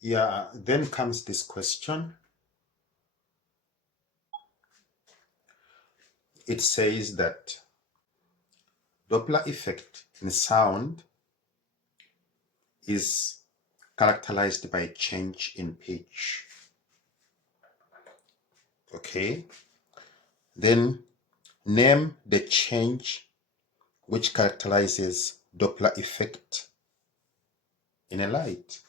Yeah, then comes this question. It says that Doppler effect in sound is characterized by change in pitch. Okay, then name the change which characterizes Doppler effect in a light.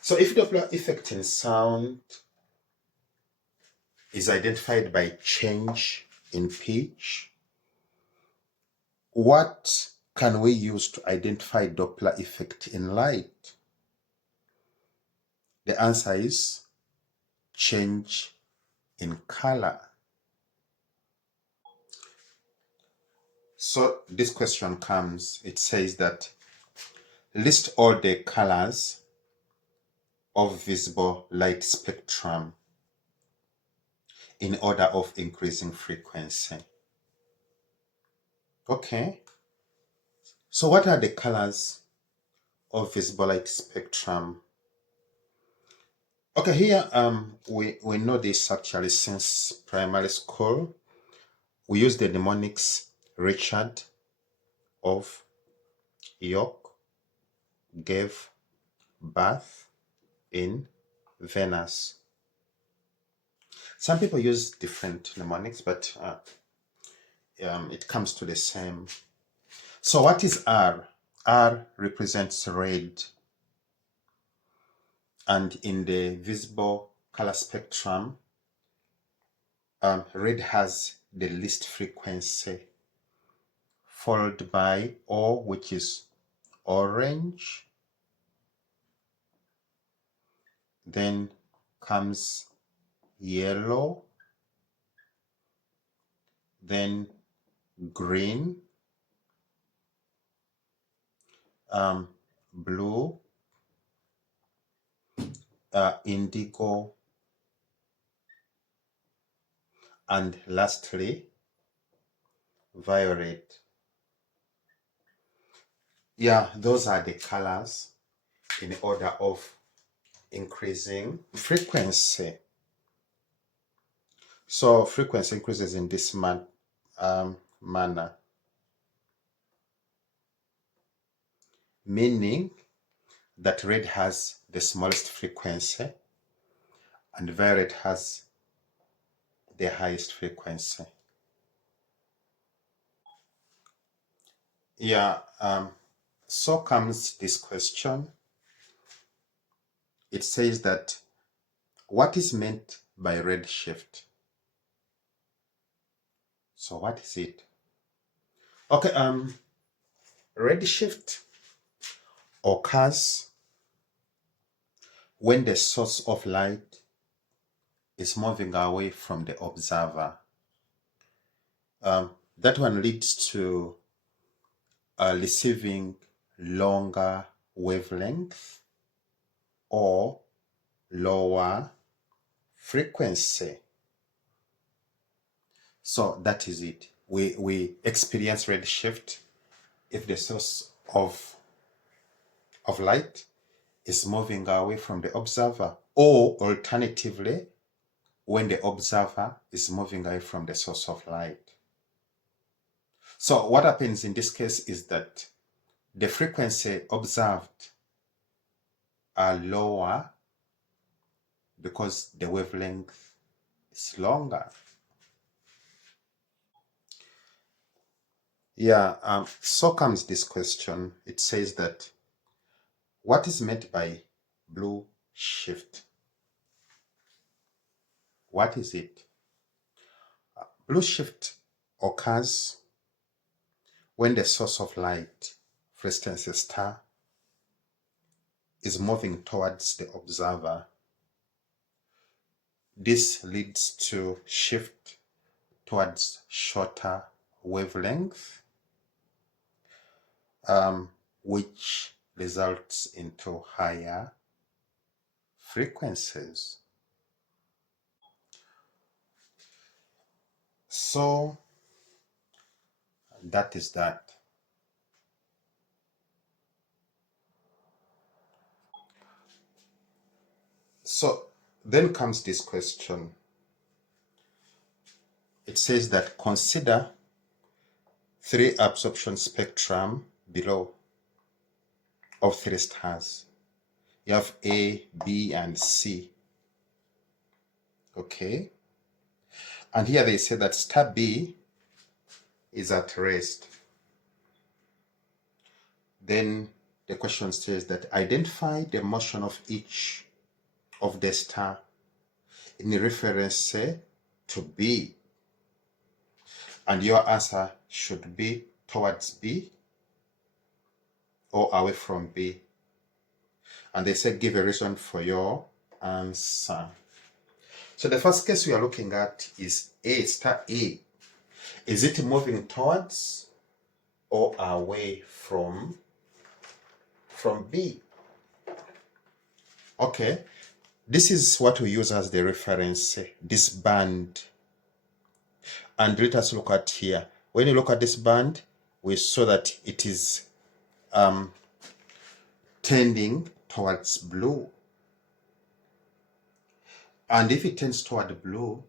So if Doppler effect in sound is identified by change in pitch, what can we use to identify Doppler effect in light? The answer is change in color. So this question comes, it says that list all the colors of visible light spectrum in order of increasing frequency. Okay, so what are the colors of visible light spectrum? Okay, here we know this actually since primary school. We use the mnemonics Richard of York gave birth in Venus. Some people use different mnemonics, but it comes to the same. So what is R? R represents red. And in the visible color spectrum, red has the least frequency, followed by O, which is orange. Then comes yellow, then green, blue, indigo, and lastly, violet. Yeah, those are the colors in order of increasing frequency. So frequency increases in this manner, meaning that red has the smallest frequency and violet has the highest frequency. Yeah, so comes this question. It says that what is meant by redshift? So what is it? Okay, redshift occurs when the source of light is moving away from the observer. That one leads to receiving longer wavelength or lower frequency. So that is it. We experience redshift if the source of light is moving away from the observer, or alternatively, when the observer is moving away from the source of light. So what happens in this case is that the frequency observed are lower because the wavelength is longer. Yeah, so comes this question. It says that what is meant by blue shift? What is it? Blue shift occurs when the source of light, for instance a star, is moving towards the observer. This leads to shift towards shorter wavelength, which results into higher frequencies. So that is that. So then comes this question. It says that consider 3 absorption spectrum below of 3 stars. You have A, B, and C. Okay. And here they say that star B is at rest. Then the question says that identify the motion of each of the star in reference to B. And your answer should be towards B or away from B. And they said give a reason for your answer. So the first case we are looking at is A, star A. Is it moving towards or away from B? Okay, this is what we use as the reference, this band. And let us look at here. When you look at this band, we saw that it is tending towards blue. And if it tends toward blue,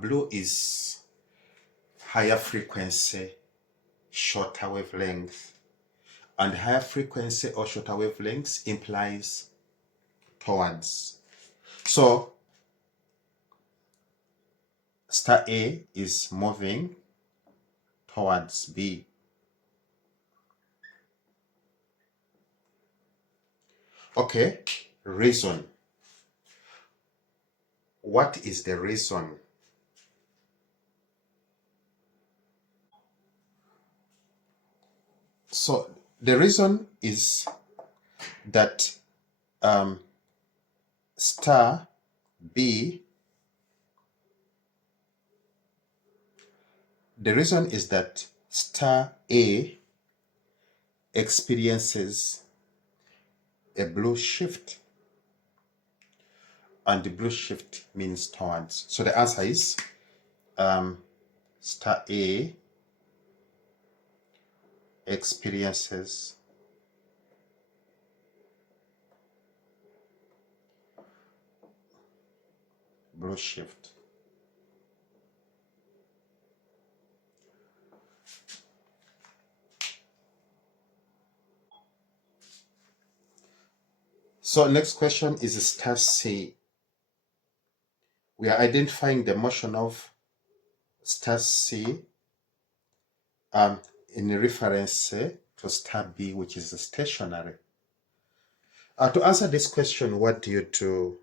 blue is higher frequency, shorter wavelength. And higher frequency or shorter wavelengths implies towards. So star A is moving towards B. Okay, reason. What is the reason? So the reason is that star B, the reason is that star A experiences a blue shift, and the blue shift means towards. So the answer is star A experiences blue shift. So next question is star C. We are identifying the motion of star C in reference to star B, which is stationary. To answer this question, what do you do?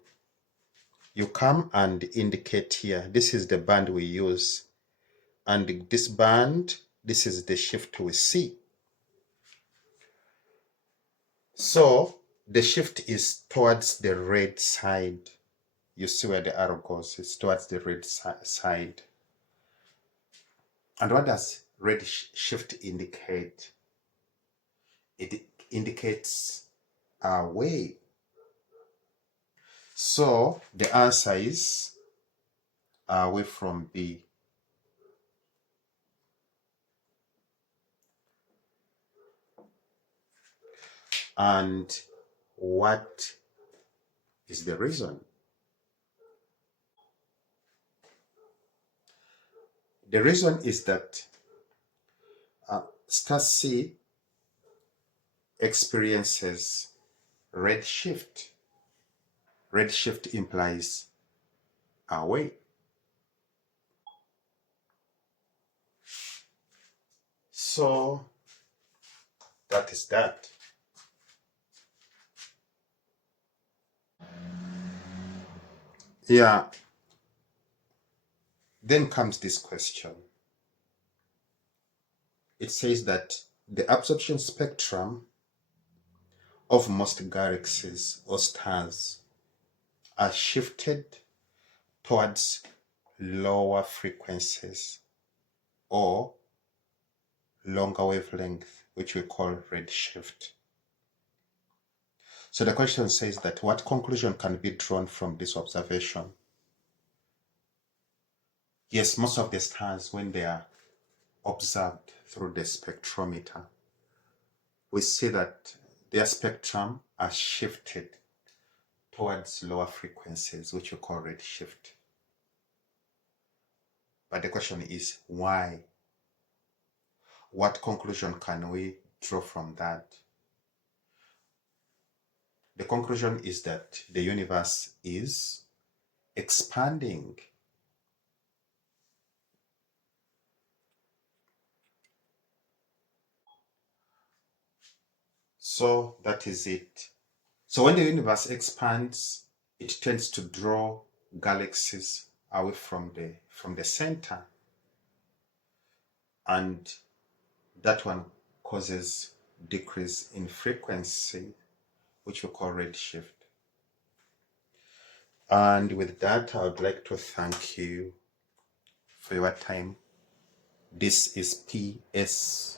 You come and indicate here. This is the band we use. And this band, this is the shift we see. So the shift is towards the red side. You see where the arrow goes. It's towards the red side. And what does red shift indicate? It indicates away. So the answer is away from B. And what is the reason? The reason is that star C experiences red shift. Red shift implies away. So that is that. Yeah. Then comes this question. It says that the absorption spectrum of most galaxies or stars are shifted towards lower frequencies or longer wavelength, which we call redshift. So the question says that what conclusion can be drawn from this observation? Yes, most of the stars, when they are observed through the spectrometer, we see that their spectrum are shifted towards lower frequencies, which we call redshift. But the question is, why? What conclusion can we draw from that? The conclusion is that the universe is expanding. So that is it. So when the universe expands, it tends to draw galaxies away from the center, and that one causes decrease in frequency, which we call redshift. And with that, I would like to thank you for your time. This is PSSB,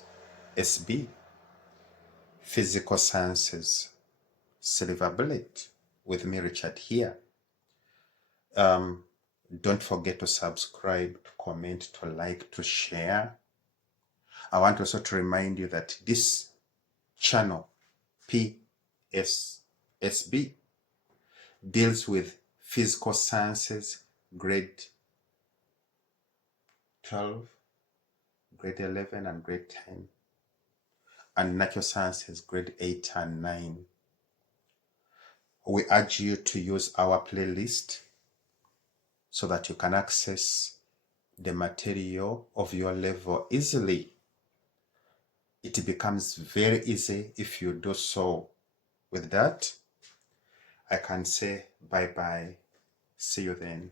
Physical Sciences Silver Bullet, with me, Richard, here. Don't forget to subscribe, to comment, to like, to share. I want also to remind you that this channel, PSSB, deals with physical sciences, grade 12, grade 11, and grade 10, and natural sciences, grade 8 and 9. We urge you to use our playlist so that you can access the material of your level easily. It becomes very easy if you do so. With that, I can say bye-bye. See you then.